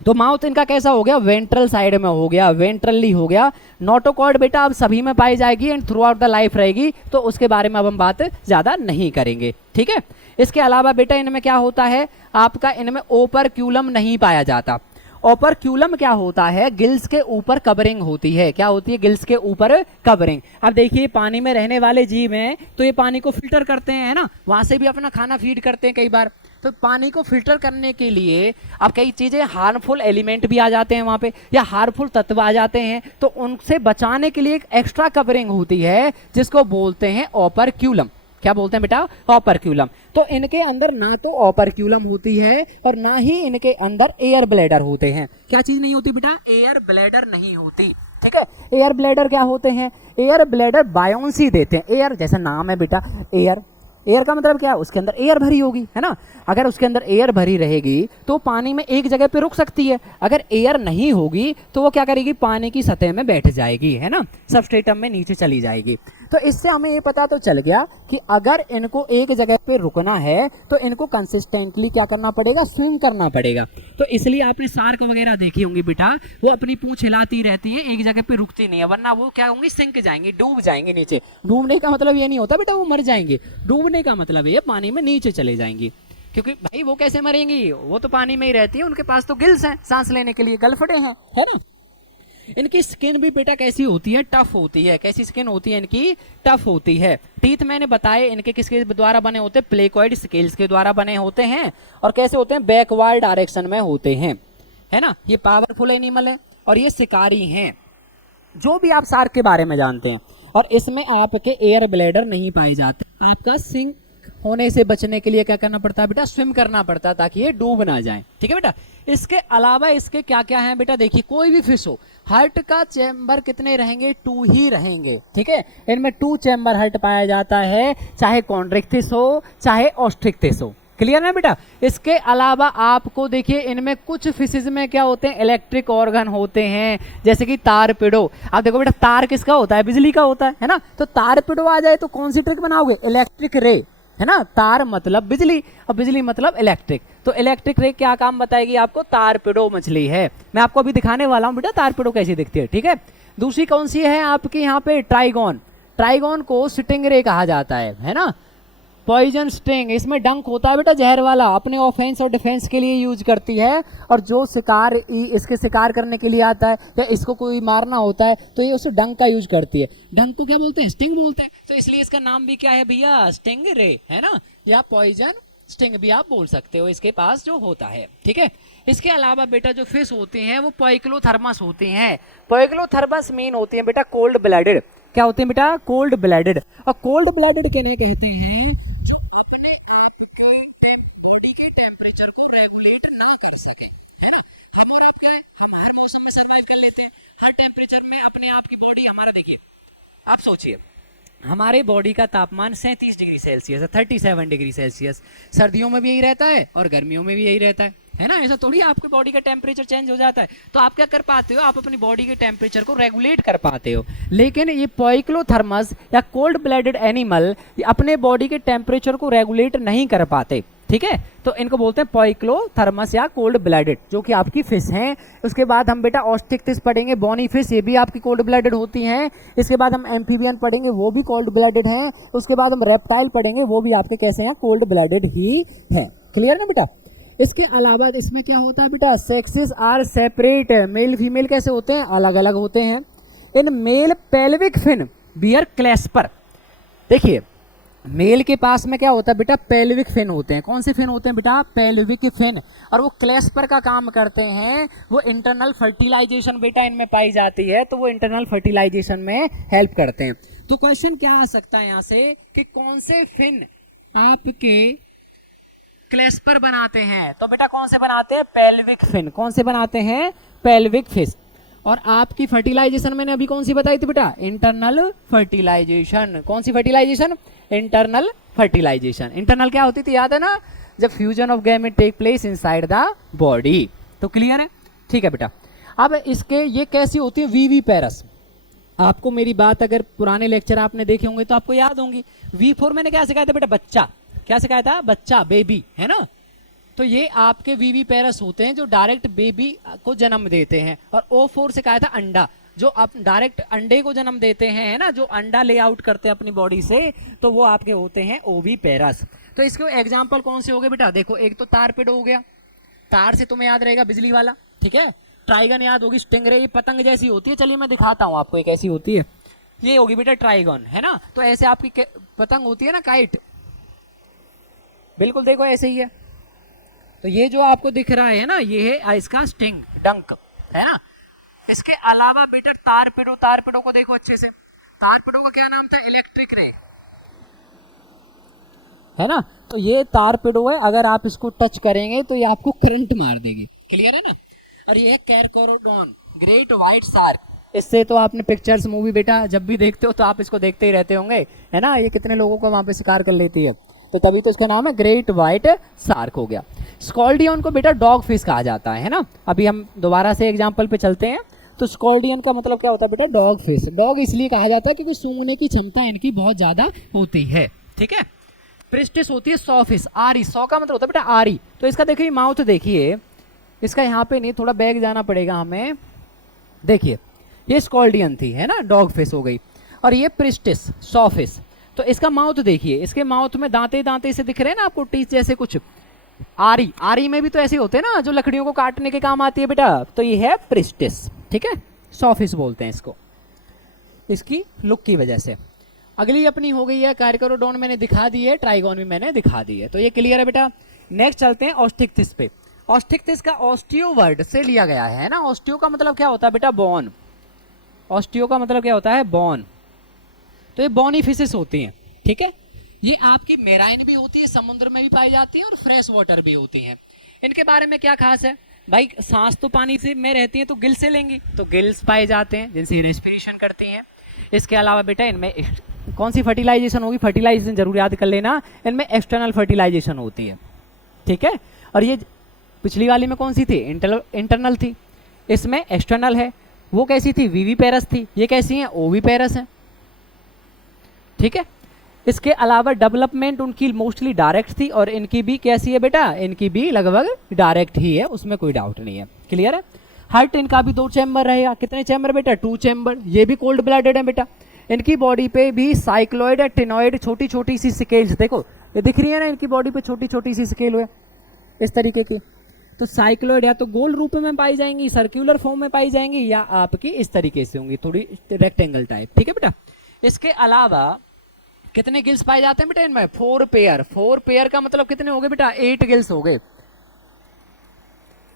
तो माउथ इनका कैसा हो गया? वेंट्रल साइड में हो गया, वेंट्रली हो गया। नोटोकॉर्ड बेटा अब सभी में पाई जाएगी and through out the life रहेगी, तो उसके बारे में अब हम बात ज्यादा नहीं करेंगे, ठीक है। इसके अलावा बेटा इनमें क्या होता है आपका? इनमें ओपरक्यूलम नहीं पाया जाता। ओपरक्यूलम क्या होता है? गिल्स के ऊपर कवरिंग होती है। क्या होती है? गिल्स के ऊपर कवरिंग। अब देखिए पानी में रहने वाले जीव हैं तो ये पानी को फिल्टर करते हैं, है ना, वहां से भी अपना खाना फीड करते हैं कई बार। तो पानी को फिल्टर करने के लिए अब कई चीजें, हार्मफुल एलिमेंट भी आ जाते हैं वहां पे, या हार्मफुल तत्व आ जाते हैं, तो उनसे बचाने के लिए एक एक्स्ट्रा कवरिंग होती है जिसको बोलते हैं ओपरक्यूलम। क्या बोलते हैं बेटा? ओपरक्यूलम। तो इनके अंदर ना तो ओपरक्यूलम होती है और ना ही इनके अंदर एयर ब्लैडर होते हैं। क्या चीज नहीं होती बेटा? एयर ब्लैडर नहीं होती, ठीक है। एयर ब्लैडर क्या होते हैं? एयर ब्लैडर बायोन्सी देते हैं। एयर जैसा नाम है बेटा, एयर, एयर का मतलब क्या है? उसके अंदर एयर भरी होगी, है ना। अगर उसके अंदर एयर भरी रहेगी तो पानी में एक जगह पे रुक सकती है। अगर एयर नहीं होगी तो वो क्या करेगी? पानी की सतह में बैठ जाएगी, है ना, सबस्ट्रेटम में नीचे चली जाएगी। तो इससे हमें ये पता तो चल गया कि अगर इनको एक जगह पे रुकना है तो इनको कंसिस्टेंटली क्या करना पड़ेगा? स्विम करना पड़ेगा। तो इसलिए आपने शार्क वगैरह देखी होंगी बेटा, वो अपनी पूंछ हिलाती रहती है, एक जगह पे रुकती नहीं है, वरना वो क्या होंगी? सिंक जाएंगी, डूब जाएंगी नीचे। डूबने का मतलब ये नहीं होता बेटा वो मर जाएंगे, डूबने का मतलब ये पानी में नीचे चले जाएंगी। क्योंकि भाई वो कैसे मरेंगी? वो तो पानी में ही रहती है, उनके पास तो गिल्स हैं सांस लेने के लिए, गलफड़े हैं, है ना। इनकी स्किन भी बेटा कैसी होती है? टफ होती है। कैसी स्किन होती है इनकी? टफ होती है। टीथ मैंने बताए इनके किसके द्वारा बने होते हैं? प्लेकॉइड स्केल्स के द्वारा बने होते हैं। और कैसे होते हैं? बैकवर्ड डायरेक्शन में होते हैं, है ना। ये पावरफुल एनिमल है और ये शिकारी हैं, जो भी आप शार्क के बारे में जानते हैं। और इसमें आपके एयर ब्लैडर नहीं पाए जाते। आपका सिंक होने से बचने के लिए क्या करना पड़ता है बेटा? स्विम करना पड़ता है ताकि ये डूब ना जाए, ठीक है बेटा। इसके अलावा इसके क्या क्या है बेटा? देखिए कोई भी फिश हो, हार्ट का चैम्बर कितने रहेंगे? 2 ही रहेंगे, ठीक है। इनमें 2 चैम्बर हार्ट पाया जाता है, चाहे कॉन्ड्रिक्थिस हो चाहे ओस्ट्रिक्थिस हो, क्लियर है बेटा। इसके अलावा आपको देखिए इनमें कुछ फिशेज में क्या होते हैं, इलेक्ट्रिक ऑर्गन होते हैं, जैसे कि तारपीडो। आप देखो बेटा तार किसका होता है, बिजली का होता है ना। तो तारपीडो आ जाए तो कौन सी ट्रिक बनाओगे, इलेक्ट्रिक रे, है ना। तार मतलब बिजली और बिजली मतलब इलेक्ट्रिक, तो इलेक्ट्रिक रे क्या काम बताएगी आपको, तारपीडो मछली है। मैं आपको अभी दिखाने वाला हूं बेटा तारपीडो कैसी दिखती है, ठीक है। दूसरी कौन सी है आपकी यहाँ पे, ट्राइगॉन। ट्राइगॉन को स्टिंगरे कहा जाता है ना। पॉइजन स्टिंग, इसमें डंक होता है बेटा जहर वाला, अपने ऑफेंस और डिफेंस के लिए यूज करती है। और जो शिकार इसके शिकार करने के लिए आता है या इसको कोई मारना होता है तो ये उस डंक का यूज करती है। डंक को क्या बोलते हैं, स्टिंग बोलते हैं, तो इसलिए इसका नाम भी क्या है भैया, स्टिंग रे, है ना, या पॉइजन स्टिंग भी आप बोल सकते हो इसके पास जो होता है, ठीक है। इसके अलावा बेटा जो फिश होती हैं वो पोइक्लोथर्मस होती हैं। पोइक्लोथर्मस मीन होती हैं बेटा कोल्ड ब्लडेड। क्या होते हैं बेटा, कोल्ड ब्लडेड। और कोल्ड ब्लडेड कहने कहते हैं जो अपने आप को बॉडी के टेम्परेचर को रेगुलेट ना कर सके, है ना। हम और आप क्या है, हम हर मौसम में सर्वाइव कर लेते हैं, हर टेम्परेचर में अपने आप की बॉडी हमारा, देखिए आप सोचिए हमारे बॉडी का तापमान 37 डिग्री सेल्सियस है, 37 डिग्री सेल्सियस। सर्दियों में भी यही रहता है और गर्मियों में भी यही रहता है ना। ऐसा थोड़ी आपकी बॉडी का टेम्परेचर चेंज हो जाता है। तो आप क्या कर पाते हो, आप अपनी बॉडी के टेम्परेचर को रेगुलेट कर पाते हो। लेकिन ये पोइक्लोथर्मस या कोल्ड ब्लडेड एनिमल अपने बॉडी के टेम्परेचर को रेगुलेट नहीं कर पाते, ठीक है। तो इनको बोलते हैं पोइक्लोथर्मस या कोल्ड ब्लडेड, जो कि आपकी फिश हैं। उसके बाद हम बेटा ऑस्टिक्टिस पढ़ेंगे, बोनी फिश, ये भी आपकी कोल्ड ब्लडेड होती हैं। इसके बाद हम एम्फीबियन पढ़ेंगे, वो भी कोल्ड ब्लडेड हैं। उसके बाद हम रेप्टाइल पढ़ेंगे, वो भी आपके कैसे हैं, कोल्ड ब्लडेड ही हैं। क्लियर ना बेटा। इसके अलावा इसमें क्या होता है बेटा, sexes are separate, male female कैसे होते हैं, अलग अलग होते हैं। In male pelvic fin bear clasper, देखिए मेल के पास में क्या होता है बेटा, पेल्विक फिन होते हैं। कौन से फिन होते हैं बेटा, पेल्विक फिन। और वो क्लेस्पर का काम करते हैं, वो इंटरनल फर्टिलाइजेशन बेटा इनमें पाई जाती है, तो वो इंटरनल फर्टिलाइजेशन में हेल्प करते हैं। तो क्वेश्चन क्या आ सकता है यहाँ से कि कौन से फिन आपके क्लेस्पर बनाते हैं, तो बेटा कौन से बनाते हैं, पेल्विक फिन। कौन से बनाते हैं, पेल्विक फिश। और आपकी फर्टिलाइजेशन मैंने अभी कौन सी बताई थी बेटा, इंटरनल फर्टिलाइजेशन। कौन सी फर्टिलाइजेशन, इंटरनल फर्टिलाइजेशन। इंटरनल क्या होती थी, याद है ना, जब fusion of gamete take place inside the body. तो क्लियर है, ठीक है बेटा। अब इसके ये कैसी होती है, वीवी पेरस। आपको मेरी बात अगर पुराने लेक्चर आपने देखे होंगे तो आपको याद होंगी। V4 मैंने क्या सिखाया था बेटा, बच्चा। क्या सिखाया था, बच्चा, बेबी, है ना। तो ये आपके वीवी पेरस होते हैं जो डायरेक्ट बेबी को जन्म देते हैं। और O4 सिखाया था अंडा, जो आप डायरेक्ट अंडे को जन्म देते हैं, है ना, जो अंडा ले आउट करते हैं अपनी बॉडी से, तो वो आपके होते हैं ओवी पेरस। तो इसके एग्जाम्पल कौन से हो गए बेटा, देखो एक तो तारपीडो हो गया, तार से तुम्हें याद रहेगा बिजली वाला, ठीक है। ट्राइगन याद होगी, स्टिंगरे, ये पतंग जैसी होती है। चलिए मैं दिखाता हूँ आपको एक ऐसी होती है, ये होगी बेटा ट्राइगन, है ना। तो ऐसे आपकी पतंग होती है ना, काइट, बिल्कुल देखो ऐसे ही है। तो ये जो आपको दिख रहा है ना, ये है इसका स्टिंग, डंक, है ना। इसके अलावा बेटा तारपीडो, तारपीडो को देखो अच्छे से, तारपीडो का क्या नाम था, इलेक्ट्रिक रे, है ना। तो ये तारपीडो है, अगर आप इसको टच करेंगे तो ये आपको करंट मार देगी, क्लियर है ना। और ये है कैरकोरोडॉन, ग्रेट व्हाइट शार्क। इससे तो आपने पिक्चर्स मूवी बेटा जब भी देखते हो तो आप इसको देखते ही रहते होंगे, है ना। ये कितने लोगों को वहां पे शिकार कर लेती है, तो तभी तो इसका नाम है ग्रेट व्हाइट शार्क हो गया। स्कॉल्डियन को बेटा डॉग फिश कहा जाता है ना। अभी हम दोबारा से एग्जांपल पे चलते हैं। तो स्कॉल्डियन का मतलब क्या होता है बेटा, डॉग फिश। डॉग इसलिए कहा जाता है क्योंकि सूंघने की क्षमता इनकी बहुत ज्यादा होती है, ठीक है। प्रिस्टिस होती है सॉ फिश, आरी, सॉ का मतलब होता है बेटा आरी। तो इसका देखिए माउथ देखिए, इसका यहाँ पे नहीं, थोड़ा बैग जाना पड़ेगा हमें। देखिए ये स्कॉल्डियन थी, है ना, डॉग फिश हो गई। और ये प्रिस्टिस सॉ फिश, तो इसका माउथ देखिए, इसके माउथ में दांते दांते से दिख रहे हैं ना आपको, टीथ जैसे कुछ। आरी, आरी में भी तो ऐसे होते हैं ना, जो लकड़ियों को काटने के काम आती है बेटा। तो ये है प्रिस्टिस, ठीक है, सॉफिस बोलते हैं इसको, इसकी लुक की वजह से। अगली अपनी हो गई है कैरकोरोडॉन, मैंने दिखा दी है, ट्राइगॉन भी मैंने दिखा दी है, तो ये क्लियर है बेटा। नेक्स्ट चलते हैं ऑस्टिक्टिस पे। ऑस्टिक्टिस का ऑस्टियो वर्ड से लिया गया है ना। ऑस्टियो का मतलब क्या होता है बेटा, बोन। ऑस्टियो का मतलब क्या होता है, बोन। तो ये बोनी फिशेस होती हैं, ठीक है। ये आपकी मेराइन भी होती है, समुद्र में भी पाई जाती है, और फ्रेश वाटर भी होती हैं। इनके बारे में क्या खास है भाई, सांस तो पानी से में रहती है, तो गिल से लेंगी, तो गिल्स पाए जाते हैं जिनसे रेस्पिरेशन करते हैं। इसके अलावा बेटा इनमें कौन सी फर्टिलाइजेशन होगी, फर्टिलाइजेशन जरूर याद कर लेना, इनमें एक्सटर्नल फर्टिलाइजेशन होती है, ठीक है। और ये पिछली वाली में कौन सी थी, इंटरनल थी, इसमें एक्सटर्नल है। वो कैसी थी, वीवी पेरस थी, ये कैसी है, ओवी पेरस है, ठीक है। इसके अलावा डेवलपमेंट उनकी मोस्टली डायरेक्ट थी और इनकी भी कैसी है बेटा, इनकी भी लगभग डायरेक्ट ही है, उसमें कोई डाउट नहीं है, क्लियर है। हार्ट इनका भी 2 चैम्बर रहेगा, कितने चैम्बर बेटा, 2 चैम्बर। ये भी कोल्ड ब्लडेड है बेटा। इनकी बॉडी पे भी साइक्लॉइड है, टिनॉइड, छोटी छोटी सी स्केल्स, देखो ये दिख रही है ना, इनकी बॉडी पे छोटी छोटी सी स्केल है इस तरीके की। तो साइक्लॉइड या तो गोल रूप में पाई जाएंगी, सर्कुलर फॉर्म में पाई जाएंगी, या आपकी इस तरीके से होंगी, थोड़ी रेक्टेंगल टाइप, ठीक है बेटा। इसके अलावा कितने गिल्स पाए जाते हैं बेटा इनमें, 4 पेयर। 4 पेयर का मतलब कितने हो गए बेटा, 8 गिल्स हो गए,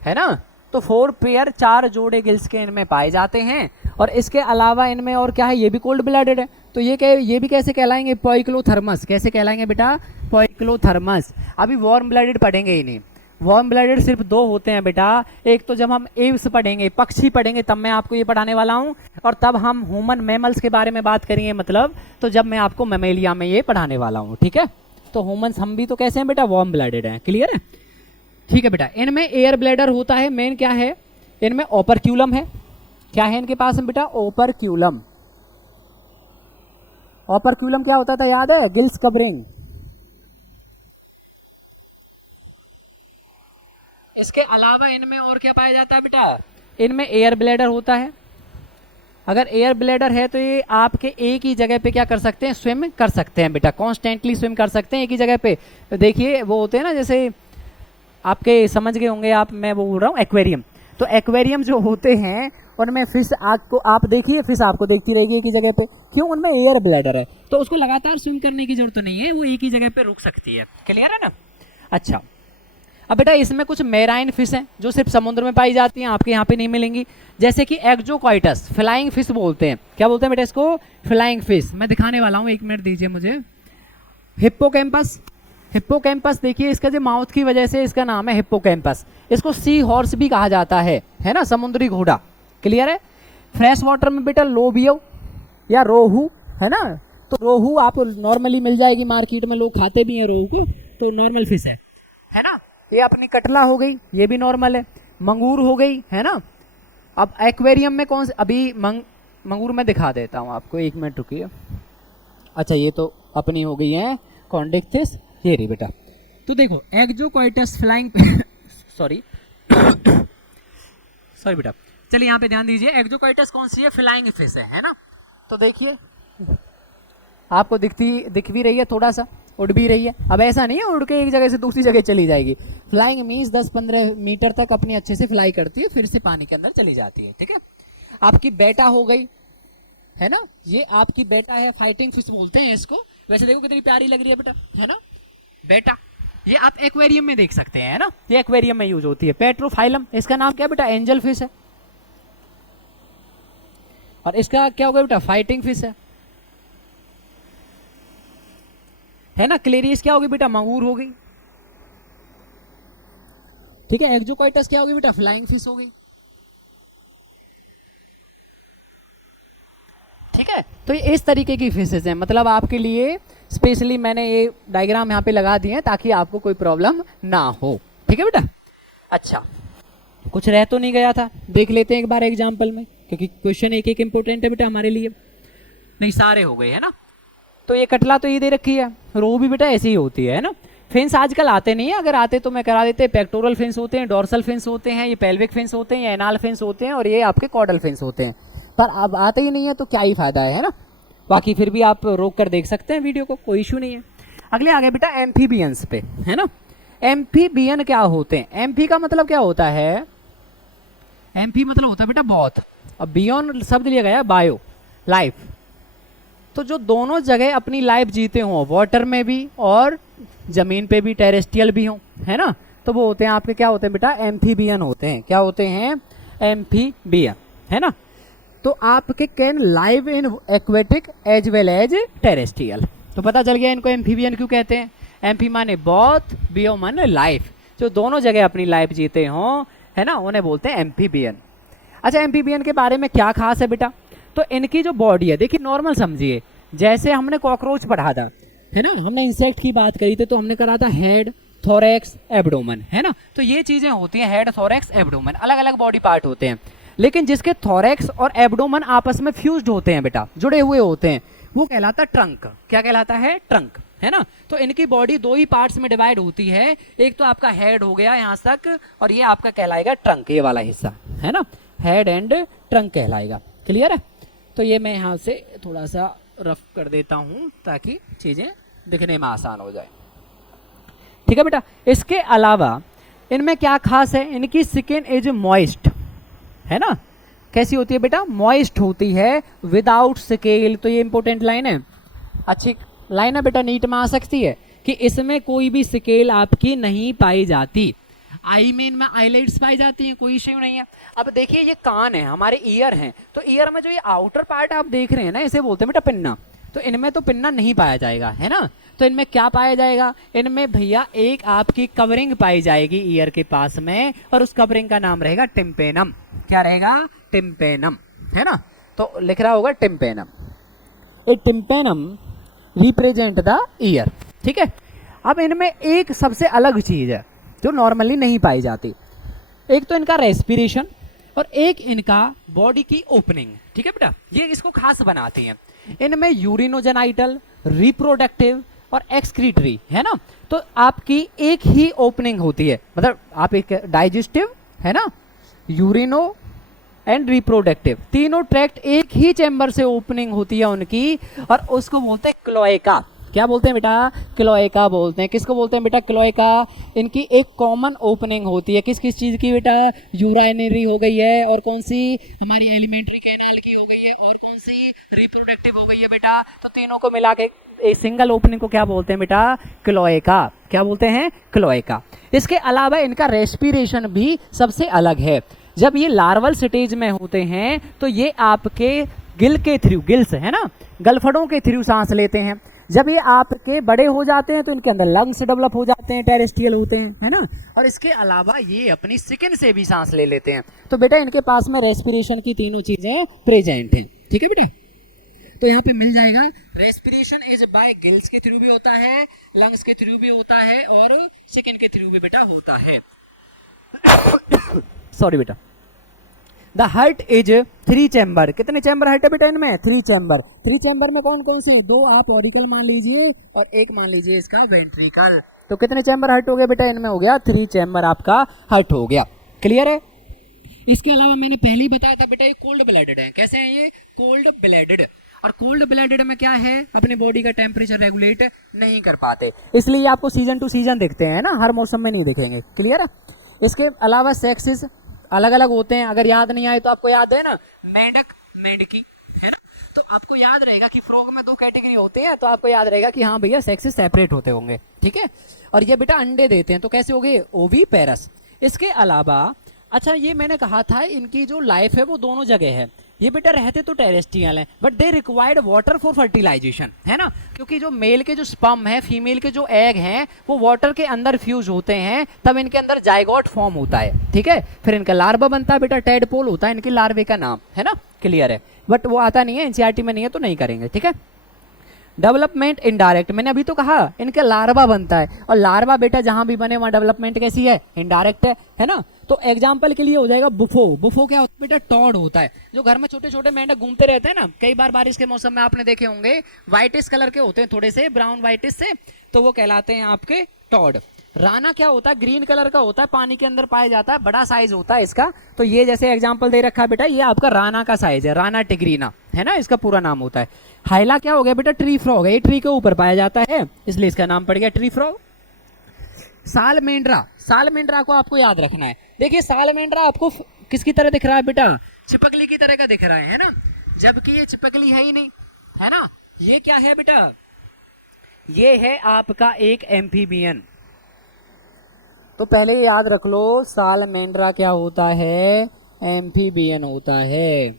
है ना। तो 4 पेयर, 4 जोड़े गिल्स के इनमें पाए जाते हैं। और इसके अलावा इनमें और क्या है, ये भी कोल्ड ब्लडेड है, तो ये भी कैसे कहलाएंगे, पोइक्लोथर्मस। कैसे कहलाएंगे बेटा, पोइक्लोथर्मस। अभी वार्म ब्लडेड पढ़ेंगे ही नहीं, वार्म ब्लडेड सिर्फ 2 होते हैं बेटा। एक तो जब हम एव्स पढ़ेंगे, पक्षी पढ़ेंगे, तब मैं आपको ये पढ़ाने वाला हूँ, और तब हम ह्यूमन मैमल्स के बारे में बात करेंगे, मतलब तो जब मैं आपको मैमेलिया में ये पढ़ाने वाला हूँ, ठीक है। तो ह्यूमंस हम भी तो कैसे हैं बेटा, वार्म ब्लडेड हैं, क्लियर है, ठीक है बेटा। इनमें एयर ब्लैडर होता है, मेन क्या है इनमें, ओपरक्यूलम है। क्या है इनके पास में बेटा, ओपरक्यूलम। ओपरक्यूलम क्या होता था, याद है, गिल्स कवरिंग। इसके अलावा इनमें और क्या पाया जाता है बेटा, इनमें एयर ब्लैडर होता है। अगर एयर ब्लैडर है तो ये आपके एक ही जगह पे क्या कर सकते हैं, स्विम कर सकते हैं बेटा, कॉन्स्टेंटली स्विम कर सकते हैं एक ही जगह पे। देखिए वो होते हैं ना, जैसे आपके समझ गए होंगे आप, मैं वो बोल रहा हूँ एक्वेरियम। तो एक्वेरियम जो होते हैं उनमें फिश आपको, आप देखिए फिश आपको देखती रहेगी एक ही जगह पे, क्यों, उनमें एयर ब्लैडर है, तो उसको लगातार स्विम करने की जरूरत नहीं है, वो एक ही जगह पे रुक सकती है, क्लियर है ना। अच्छा, अब बेटा इसमें कुछ मेराइन फिश हैं जो सिर्फ समुद्र में पाई जाती हैं, आपके यहाँ पे नहीं मिलेंगी, जैसे कि एक्जोकाइटस, फ्लाइंग फिश बोलते हैं। क्या बोलते हैं बेटा इसको, फ्लाइंग फिश। मैं दिखाने वाला हूँ, 1 मिनट दीजिए मुझे। हिप्पोकैम्पस, हिप्पोकैम्पस देखिए, इसका जो माउथ की वजह से इसका नाम है हिप्पोकैम्पस। इसको सी हॉर्स भी कहा जाता है ना, समुद्री घोड़ा, क्लियर है। फ्रेश वाटर में बेटा लोबियो या रोहू, है ना। तो रोहू आप नॉर्मली मिल जाएगी मार्केट में, लोग खाते भी हैं रोहू को, तो नॉर्मल फिश है ना। ये अपनी कटला हो गई, ये भी नॉर्मल है। मंगूर हो गई, है ना। अब एक्वेरियम में कौन से, अभी मंगूर में दिखा देता हूँ आपको, 1 मिनट रुकिए। अच्छा, ये तो अपनी हो गई है कॉन्डेक्थिस, ये रही बेटा। तो देखो एक्जोकाइटस फ्लाइंग सॉरी बेटा, चलिए यहाँ पे ध्यान दीजिए। एक्जोकाइटस कौन सी है, फ्लाइंग फिश है ना। तो देखिए आपको दिख भी रही है, थोड़ा सा उड़ भी रही है। अब ऐसा नहीं है उड़ के एक जगह से दूसरी जगह चली जाएगी। फ्लाइंग मीन्स 10-15 मीटर तक अपनी अच्छे से फ्लाई करती है, फिर से पानी के अंदर चली जाती है, ठीक है। आपकी बेटा हो गई, है ना, ये आपकी बेटा है, फाइटिंग फिश बोलते हैं इसको। वैसे देखो कितनी प्यारी लग रही है बेटा, है ना, बेटा। ये आप एक्वेरियम में देख सकते हैं, है ना, ये एक्वेरियम में यूज होती है। पेट्रोफाइलम, इसका नाम क्या बेटा, एंजल फिश है। और इसका क्या होगा बेटा, फाइटिंग फिश है ना। क्लेरियस क्या होगी बेटा, मंगूर हो गई, ठीक है। एक्जोकाइटस क्या होगी बेटा, फ्लाइंग फिश हो गई, ठीक है। तो ये इस तरीके की फिशेज हैं, मतलब आपके लिए स्पेशली मैंने ये डायग्राम यहाँ पे लगा दिए हैं ताकि आपको कोई प्रॉब्लम ना हो, ठीक है बेटा। अच्छा, कुछ रह तो नहीं गया था, देख लेते हैं एक बार एग्जाम्पल में, क्योंकि क्वेश्चन एक इंपॉर्टेंट है बेटा हमारे लिए। नहीं, सारे हो गए, है ना। तो ये कटला तो ये दे रखी है, रो भी बेटा ऐसी ही होती है ना। फिन्स आजकल आते नहीं है, अगर आते तो मैं करा देते। पेक्टोरल फिन्स होते हैं, डोर्सल फिन्स होते हैं, ये पेल्विक फिन्स होते हैं, ये एनाल फिन्स होते हैं, और ये आपके कॉर्डल फिन्स होते हैं। पर अब आते ही नहीं है तो क्या ही फायदा है ना। बाकी फिर भी आप रोक कर देख सकते हैं वीडियो को, कोई इशू नहीं है। अगले आ गए बेटा एम्फीबियंस पे, है ना। एम्फीबियन क्या होते हैं, एम्फी का मतलब क्या होता है, एम्फी मतलब होता है बेटा बहुत, अब बियॉन शब्द लिया गया बायो, लाइफ। तो जो दोनों जगह अपनी लाइफ जीते हों, वाटर में भी और जमीन पे भी, टेरेस्ट्रियल भी हों, है ना, तो वो होते हैं आपके क्या होते हैं बेटा, एम्फीबियन होते हैं। क्या होते हैं, एम्फीबियन, है ना। तो आपके can live in aquatic as well as terrestrial. तो पता चल गया इनको एम्फीबियन क्यों कहते हैं। एम्फी माने बहुत, बियो माने लाइफ, जो दोनों जगह अपनी लाइफ जीते हों, है ना, उन्हें बोलते हैं एम्फीबियन। अच्छा, एम्फीबियन के बारे में क्या खास है बेटा, तो इनकी जो बॉडी है, देखिए नॉर्मल समझिए, जैसे हमने कॉकरोच पढ़ा था, है ना, हमने इंसेक्ट की बात करी थी, तो हमने करा था हेड, थोरैक्स, एब्डोमेन, है ना। तो ये चीजें होती हैं, हेड, थोरैक्स, एब्डोमेन, अलग अलग बॉडी पार्ट होते हैं। लेकिन जिसके थोरैक्स और एब्डोमेन आपस में फ्यूज्ड होते हैं बेटा, जुड़े हुए होते हैं, वो कहलाता है ट्रंक। क्या कहलाता है? ट्रंक, है ना। तो इनकी बॉडी दो ही पार्ट्स में डिवाइड होती है, एक तो आपका हेड हो गया यहाँ तक, और ये आपका कहलाएगा ट्रंक, ये वाला हिस्सा, है ना, हेड एंड ट्रंक कहलाएगा। क्लियर है? तो ये मैं यहाँ से थोड़ा सा रफ कर देता हूँ ताकि चीजें दिखने में आसान हो जाए। ठीक है बेटा। इसके अलावा इनमें क्या खास है, इनकी स्किन इज मॉइस्ट, है ना। कैसी होती है बेटा? मॉइस्ट होती है, विदाउट स्केल। तो ये इंपॉर्टेंट लाइन है, अच्छी लाइन है बेटा, नीट में आ सकती है कि इसमें कोई भी स्केल आपकी नहीं पाई जाती। आई में इनमें आईलाइट्स पाई जाती हैं, कोई इश्यू नहीं है। अब देखिए ये कान है, हमारे ईयर हैं, तो ईयर में जो ये आउटर पार्ट आप देख रहे हैं ना, इसे बोलते हैं बेटा पिन्ना। तो इनमें तो पिन्ना नहीं पाया जाएगा, है ना। तो इनमें क्या पाया जाएगा? इनमें भैया एक आपकी कवरिंग पाई जाएगी ईयर के पास में, और उस कवरिंग का नाम रहेगा टिम्पेनम। क्या रहेगा? टिम्पेनम, है ना। तो लिख रहा होगा tympanum. A tympanum represent the year. ठीक है। अब इनमें एक सबसे अलग चीज है जो नॉर्मली नहीं पाई जाती। एक तो इनका रेस्पिरेशन और एक इनका बॉडी की ओपनिंग। ठीक है बेटा, ये इसको खास बनाती हैं। इनमें यूरिनोजेनाइटल, रिप्रोडक्टिव और एक्सक्रीटरी, है ना। तो आपकी एक ही ओपनिंग होती है, मतलब आप एक डाइजेस्टिव, है ना, यूरिनो एंड रिप्रोडक्टिव, तीनों ट्रैक्ट एक ही चैम्बर से ओपनिंग होती है उनकी, और उसको बोलते हैं क्लोएका। क्या बोलते हैं बेटा? क्लोएका बोलते हैं। किसको बोलते हैं बेटा? क्लोएका। इनकी एक कॉमन ओपनिंग होती है, किस किस चीज की बेटा? यूराइनरी हो गई है, और कौन सी? हमारी एलिमेंट्री कैनाल की हो गई है, और कौन सी? रिप्रोडक्टिव हो गई है बेटा। तो तीनों को मिला के एक सिंगल ओपनिंग को क्या बोलते हैं बेटा? क्लोएका। क्या बोलते हैं? क्लोएका। इसके अलावा इनका रेस्पिरेशन भी सबसे अलग है। जब ये लार्वल स्टेज में होते हैं तो ये आपके गिल के थ्रू, गिल्स, है ना, गलफड़ों के थ्रू सांस लेते हैं। जब ये आपके बड़े हो जाते हैं तो इनके अंदर लंग्स डेवलप हो जाते हैं, टेरेस्ट्रियल होते हैं, है ना। और इसके अलावा ये अपनी स्किन से भी सांस ले लेते हैं। तो बेटा इनके पास में रेस्पिरेशन की तीनों चीजें प्रेजेंट हैं। ठीक है बेटा। तो यहाँ पे मिल जाएगा, रेस्पिरेशन इज बाय गिल्स के थ्रू भी होता है, लंग्स के थ्रू भी होता है, और स्किन के थ्रू भी बेटा होता है। सॉरी बेटा। The heart is 3 chamber. कितने चैम्बर हार्ट है बेटा इनमें? 3 चैम्बर। 3 चैम्बर में कौन कौन से? 2 आप ऑरिकल मान लीजिए, और एक मान लीजिए इसका वेंट्रिकल। तो कितने चैम्बर हार्ट हो गया बेटा इनमें? हो गया 3 चैम्बर आपका हार्ट हो गया। क्लियर है? इसके अलावा मैंने पहले ही बताया था बेटा ये कोल्ड ब्लडेड है। कैसे है ये? Cold blooded. और कोल्ड ब्लडेड में क्या है? अपनी बॉडी का टेम्परेचर रेगुलेट नहीं कर पाते, इसलिए आपको सीजन टू सीजन दिखते हैं ना, हर मौसम में नहीं दिखेंगे। क्लियर है? इसके अलावा सेक्सेस अलग अलग होते हैं। अगर याद नहीं आए तो आपको याद है ना, मेंढक, मेंढकी, है ना। तो आपको याद रहेगा कि फ्रॉग में 2 कैटेगरी होते हैं, तो आपको याद रहेगा कि हाँ भैया सेक्सेस सेपरेट होते होंगे। ठीक है। और ये बेटा अंडे देते हैं, तो कैसे हो गए? ओवीपेरस। इसके अलावा अच्छा, ये मैंने कहा था इनकी जो लाइफ है वो दोनों जगह है। ये बेटा रहते तो टेरेस्ट्रियल हैं, but they required water for fertilization, है ना। क्योंकि जो मेल के जो स्पर्म है, फीमेल के जो एग हैं, वो वाटर के अंदर फ्यूज होते हैं, तब इनके अंदर जाइगोट फॉर्म होता है। ठीक है। फिर इनका लार्वा बनता है बेटा, टेडपोल होता है इनके लार्वे का नाम, है ना। क्लियर है? बट वो आता नहीं है, एनसीईआरटी में नहीं है, तो नहीं करेंगे। ठीक है। डेवलपमेंट इनडायरेक्ट, मैंने अभी तो कहा इनका लार्वा बनता है, और लार्वा बेटा जहां भी बने वहां डेवलपमेंट कैसी है? इनडायरेक्ट है ना। तो एग्जांपल के लिए हो जाएगा बुफो। बुफो क्या होता है बेटा? टॉड होता है। जो घर में छोटे छोटे मेंढक घूमते रहते हैं ना, कई बार बारिश के मौसम में आपने देखे होंगे, व्हाइटिश कलर के होते हैं, थोड़े से ब्राउन व्हाइटिश से, तो वो कहलाते हैं आपके टॉड। राना क्या होता है? ग्रीन कलर का होता है, पानी के अंदर पाया जाता है, बड़ा साइज होता है इसका। तो ये जैसे एग्जांपल दे रखा है बेटा, ये आपका राना का साइज है, राना टिग्रीना, है ना, इसका पूरा नाम होता है। हाइला क्या हो गया बेटा? ट्री फ्रॉग है, ये ट्री के ऊपर पाया जाता है, इसलिए इसका नाम पड़ गया ट्री फ्रॉग। सालमेंड्रा, सालमेंड्रा को आपको याद रखना है। देखिए सालमेंड्रा आपको किसकी तरह दिख रहा है बेटा? चिपकली की तरह का दिख रहा है ना, जबकि ये चिपकली है ही नहीं, है ना। ये क्या है बेटा? ये है आपका एक एम्फीबियन। तो पहले याद रख लो, सालमेंड्रा क्या होता है? एम्फीबियन होता है।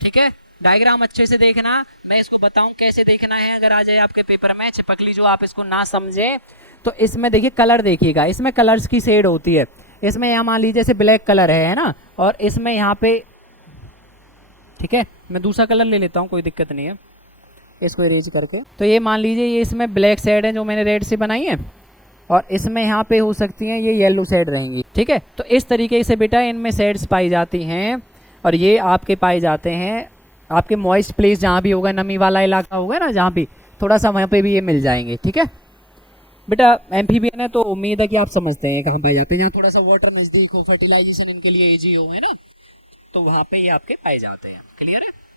ठीक है। डायग्राम अच्छे से देखना, मैं इसको बताऊं कैसे देखना है। अगर आ जाए आपके पेपर में चिपकली, जो आप इसको ना समझे तो इसमें देखिए कलर देखिएगा, इसमें कलर्स की शेड होती है। इसमें यहाँ मान लीजिए जैसे ब्लैक कलर है ना, और इसमें यहाँ पे, ठीक है, मैं दूसरा कलर ले लेता हूँ, कोई दिक्कत नहीं है, इसको इरेज करके। तो ये मान लीजिए ये इसमें ब्लैक शेड है जो मैंने रेड से बनाई है, और इसमें यहाँ पे हो सकती हैं ये येलो शेड रहेंगी, ठीक है। तो इस तरीके से बेटा इनमें शेड्स पाई जाती हैं, और ये आपके पाए जाते हैं आपके मॉइस्ट प्लेस जहाँ भी होगा, नमी वाला इलाका होगा ना जहाँ भी, थोड़ा सा वहाँ पे भी ये मिल जाएंगे, ठीक है। बेटा एम्फीबियन है तो उम्मीद है कि आप समझते हैं कहाँ पाए जाते हैं, जहाँ थोड़ा सा वाटर नजदीक हो, फर्टिलाइजेशन इनके लिए इजी हो, है ना, तो वहाँ पे ये आपके पाए जाते हैं। क्लियर है।